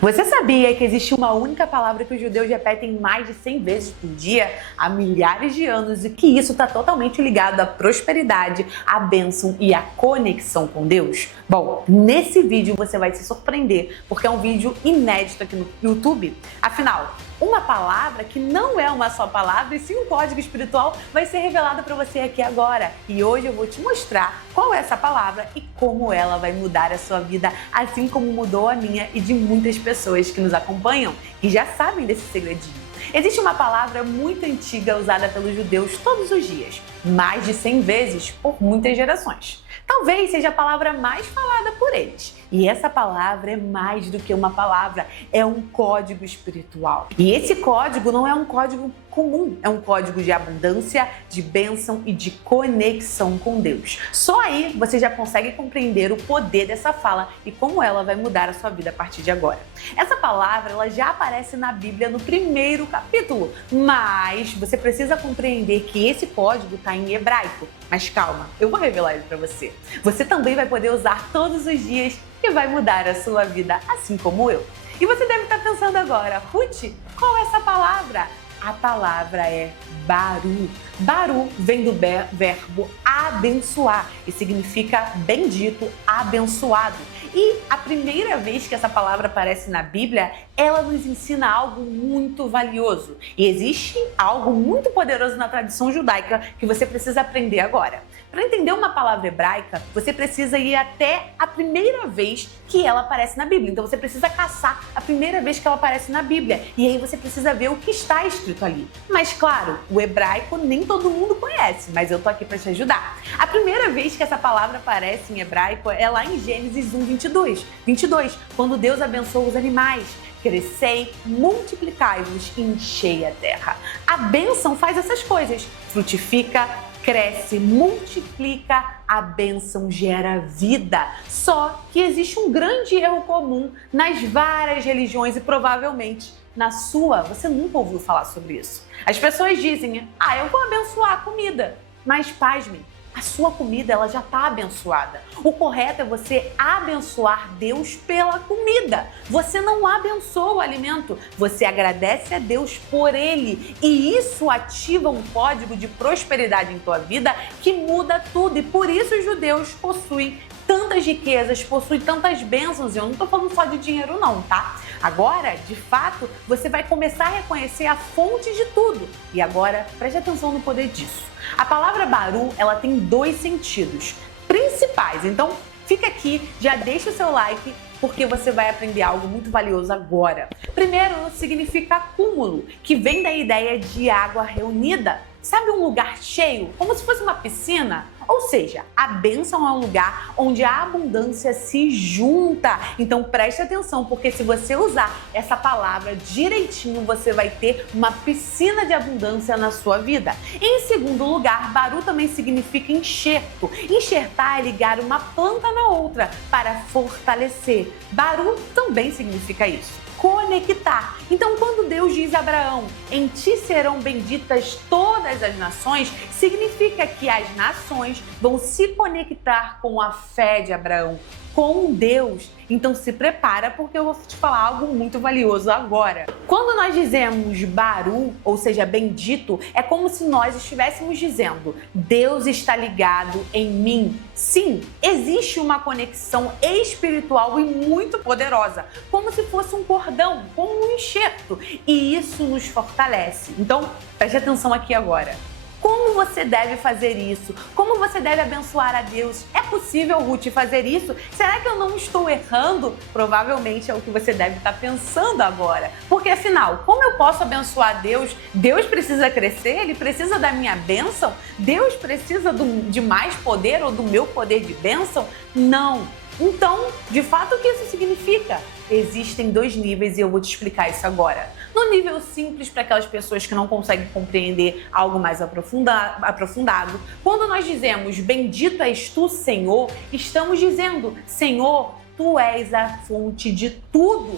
Você sabia que existe uma única palavra que os judeus repetem mais de 100 vezes por dia há milhares de anos e que isso está totalmente ligado à prosperidade, à bênção e à conexão com Deus? Bom, nesse vídeo você vai se surpreender porque é um vídeo inédito aqui no YouTube. Afinal, uma palavra que não é uma só palavra e sim um código espiritual vai ser revelado para você aqui agora. E hoje eu vou te mostrar qual é essa palavra e como ela vai mudar a sua vida, assim como mudou a minha e de muitas pessoas que nos acompanham e já sabem desse segredinho. Existe uma palavra muito antiga usada pelos judeus todos os dias, mais de 100 vezes por muitas gerações. Talvez seja a palavra mais falada por eles. E essa palavra é mais do que uma palavra, é um código espiritual. E esse código não é um código comum, é um código de abundância, de bênção e de conexão com Deus. Só aí você já consegue compreender o poder dessa fala e como ela vai mudar a sua vida a partir de agora. Essa palavra ela já aparece na Bíblia no primeiro capítulo, mas você precisa compreender que esse código está em hebraico. Mas calma, eu vou revelar ele para você. Você também vai poder usar todos os dias e vai mudar a sua vida, assim como eu. E você deve estar pensando agora, Ruth, qual é essa palavra? A palavra é Baru. Baru vem do verbo abençoar e significa bendito, abençoado. E a primeira vez que essa palavra aparece na Bíblia, ela nos ensina algo muito valioso. E existe algo muito poderoso na tradição judaica que você precisa aprender agora. Para entender uma palavra hebraica, você precisa ir até a primeira vez que ela aparece na Bíblia. Então você precisa caçar a primeira vez que ela aparece na Bíblia. E aí você precisa ver o que está escrito ali. Mas claro, o hebraico nem todo mundo conhece, mas eu tô aqui para te ajudar. A primeira vez que essa palavra aparece em hebraico é lá em Gênesis 1:22, quando Deus abençoa os animais. Crescei, multiplicai-vos e enchei a terra. A bênção faz essas coisas, frutifica, cresce, multiplica, a bênção gera vida. Só que existe um grande erro comum nas várias religiões e provavelmente na sua, você nunca ouviu falar sobre isso. As pessoas dizem, eu vou abençoar a comida, mas pasmem, a sua comida ela já está abençoada. O correto é você abençoar Deus pela comida. Você não abençoa o alimento, você agradece a Deus por ele. E isso ativa um código de prosperidade em tua vida que muda tudo. E por isso os judeus possuem tantas riquezas, possuem tantas bênçãos. Eu não estou falando só de dinheiro não, tá? Agora, de fato, você vai começar a reconhecer a fonte de tudo. E agora, preste atenção no poder disso. A palavra Baru, ela tem dois sentidos principais. Então, fica aqui, já deixa o seu like, porque você vai aprender algo muito valioso agora. Primeiro, significa acúmulo, que vem da ideia de água reunida. Sabe um lugar cheio, como se fosse uma piscina? Ou seja, a bênção é um lugar onde a abundância se junta. Então preste atenção, porque se você usar essa palavra direitinho, você vai ter uma piscina de abundância na sua vida. Em segundo lugar, Baru também significa enxerto. Enxertar é ligar uma planta na outra para fortalecer. Baru também significa isso. Conectar. Então, quando Deus diz a Abraão, em ti serão benditas todas as nações, significa que as nações vão se conectar com a fé de Abraão, com Deus. Então se prepara porque eu vou te falar algo muito valioso agora. Quando nós dizemos Baru, ou seja, bendito, é como se nós estivéssemos dizendo, Deus está ligado em mim. Sim, existe uma conexão espiritual e muito poderosa, como se fosse um cordão, como um enxerto, e isso nos fortalece. Então, preste atenção aqui agora. Como você deve fazer isso? Como você deve abençoar a Deus? É possível, Ruth, fazer isso? Será que eu não estou errando? Provavelmente é o que você deve estar pensando agora. Porque afinal, como eu posso abençoar Deus? Deus precisa crescer? Ele precisa da minha bênção? Deus precisa de mais poder ou do meu poder de bênção? Não. Então, de fato, o que isso significa? Existem dois níveis e eu vou te explicar isso agora. No nível simples, para aquelas pessoas que não conseguem compreender algo mais aprofundado, quando nós dizemos bendito és tu, Senhor, estamos dizendo, Senhor, tu és a fonte de tudo.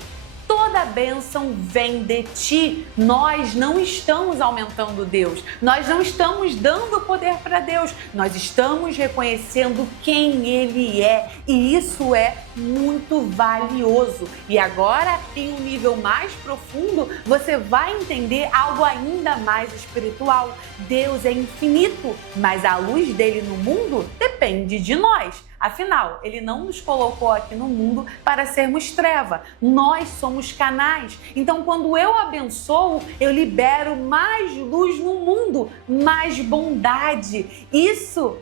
Toda bênção vem de ti. Nós não estamos aumentando Deus. Nós não estamos dando poder para Deus. Nós estamos reconhecendo quem Ele é. E isso é muito valioso. E agora, em um nível mais profundo, você vai entender algo ainda mais espiritual. Deus é infinito, mas a luz dele no mundo depende de nós. Afinal, Ele não nos colocou aqui no mundo para sermos treva. Nós somos canais. Então, quando eu abençoo, eu libero mais luz no mundo, mais bondade. Isso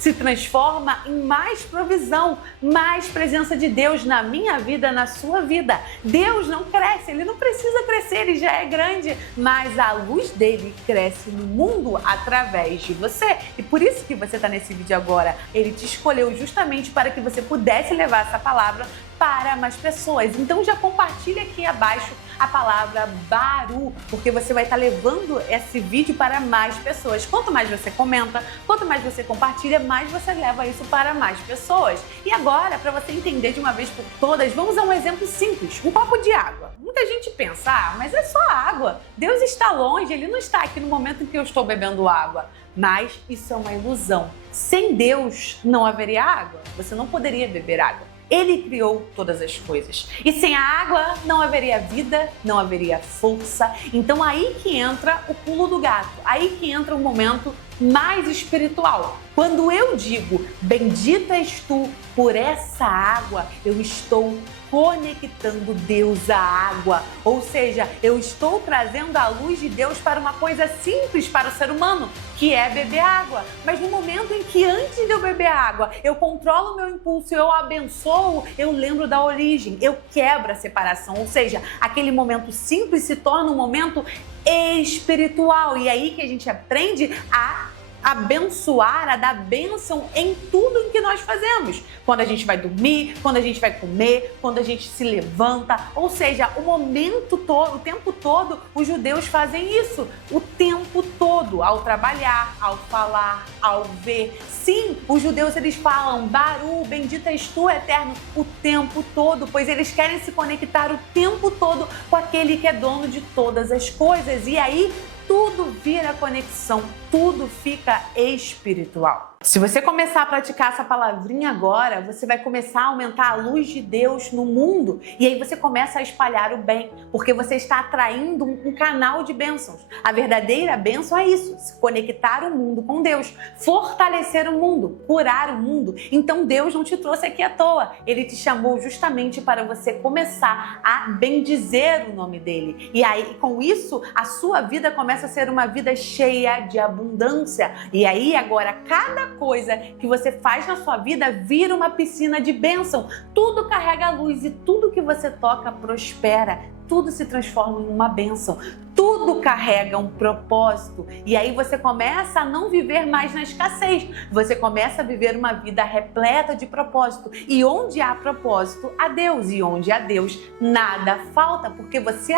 se transforma em mais provisão, mais presença de Deus na minha vida, na sua vida. Deus não cresce, Ele não precisa crescer, Ele já é grande, mas a luz dele cresce no mundo através de você. E por isso que você está nesse vídeo agora. Ele te escolheu justamente para que você pudesse levar essa palavra para mais pessoas. Então já compartilha aqui abaixo a palavra Baru, porque você vai estar levando esse vídeo para mais pessoas. Quanto mais você comenta, quanto mais você compartilha, mais você leva isso para mais pessoas. E agora, para você entender de uma vez por todas, vamos a um exemplo simples, um copo de água. Muita gente pensa, mas é só água. Deus está longe, Ele não está aqui no momento em que eu estou bebendo água. Mas isso é uma ilusão. Sem Deus não haveria água. Você não poderia beber água. Ele criou todas as coisas. E sem a água não haveria vida, não haveria força. Então aí que entra o pulo do gato. Aí que entra o momento mais espiritual. Quando eu digo, bendita és tu por essa água, eu estou conectando Deus à água. Ou seja, eu estou trazendo a luz de Deus para uma coisa simples para o ser humano, que é beber água. Mas no momento em que antes de eu beber água, eu controlo o meu impulso, eu abençoo, eu lembro da origem, eu quebro a separação. Ou seja, aquele momento simples se torna um momento espiritual. E aí que a gente aprende a abençoar, a dar bênção em tudo em que nós fazemos. Quando a gente vai dormir, quando a gente vai comer, quando a gente se levanta. Ou seja, o momento todo, o tempo todo, os judeus fazem isso. O tempo todo, ao trabalhar, ao falar, ao ver. Sim, os judeus eles falam Baru, bendita és tu, eterno, o tempo todo, pois eles querem se conectar o tempo todo com aquele que é dono de todas as coisas. E aí, tudo vira conexão, tudo fica espiritual. Se você começar a praticar essa palavrinha agora, você vai começar a aumentar a luz de Deus no mundo e aí você começa a espalhar o bem, porque você está atraindo um canal de bênçãos. A verdadeira bênção é isso, se conectar o mundo com Deus, fortalecer o mundo, curar o mundo. Então Deus não te trouxe aqui à toa, Ele te chamou justamente para você começar a bendizer o nome dEle. E aí com isso, a sua vida começa a ser uma vida cheia de abundância. E aí agora cada coisa que você faz na sua vida vira uma piscina de bênção. Tudo carrega luz e tudo que você toca prospera. Tudo se transforma em uma bênção. Tudo carrega um propósito. E aí você começa a não viver mais na escassez. Você começa a viver uma vida repleta de propósito. E onde há propósito, há Deus. E onde há Deus, nada falta. Porque você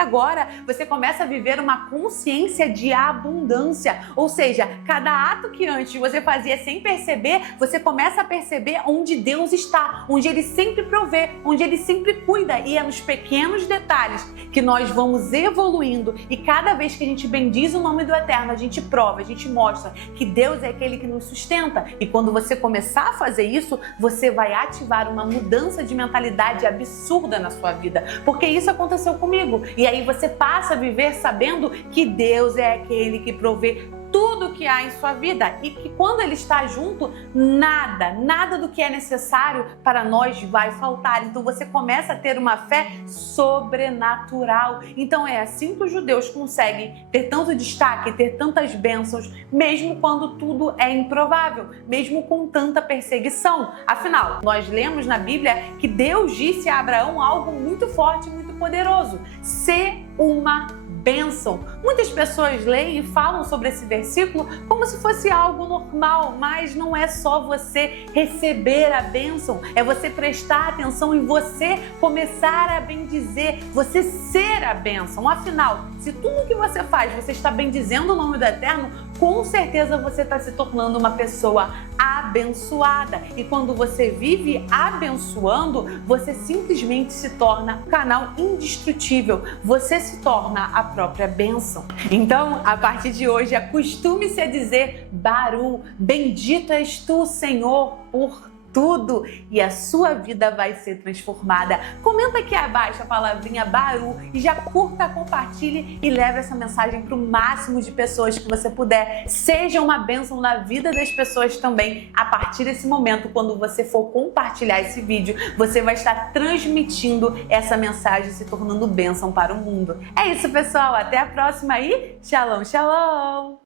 começa a viver uma consciência de abundância. Ou seja, cada ato que antes você fazia sem perceber, você começa a perceber onde Deus está. Onde Ele sempre provê, onde Ele sempre cuida. E é nos pequenos detalhes que nós vamos evoluindo e cada vez que a gente bendiz o nome do Eterno, a gente prova, a gente mostra que Deus é aquele que nos sustenta. E quando você começar a fazer isso, você vai ativar uma mudança de mentalidade absurda na sua vida, porque isso aconteceu comigo. E aí você passa a viver sabendo que Deus é aquele que provê tudo que há em sua vida e que quando Ele está junto, nada do que é necessário para nós vai faltar. Então você começa a ter uma fé sobrenatural. Então é assim que os judeus conseguem ter tanto destaque, ter tantas bênçãos, mesmo quando tudo é improvável, mesmo com tanta perseguição. Afinal, nós lemos na Bíblia que Deus disse a Abraão algo muito forte, muito poderoso: ser uma bênção. Muitas pessoas leem e falam sobre esse versículo como se fosse algo normal, mas não é só você receber a bênção, é você prestar atenção em você começar a bendizer, você ser a bênção. Afinal, se tudo que você faz, você está bendizendo o nome do Eterno, com certeza você está se tornando uma pessoa abençoada. E quando você vive abençoando, você simplesmente se torna um canal indestrutível. Você se torna a própria bênção. Então, a partir de hoje, acostume-se a dizer Baru, bendito és tu, Senhor, por tudo, e a sua vida vai ser transformada. Comenta aqui abaixo a palavrinha Baru e já curta, compartilhe e leve essa mensagem para o máximo de pessoas que você puder. Seja uma bênção na vida das pessoas também. A partir desse momento, quando você for compartilhar esse vídeo, você vai estar transmitindo essa mensagem, se tornando bênção para o mundo. É isso, pessoal. Até a próxima e Shalom, Shalom!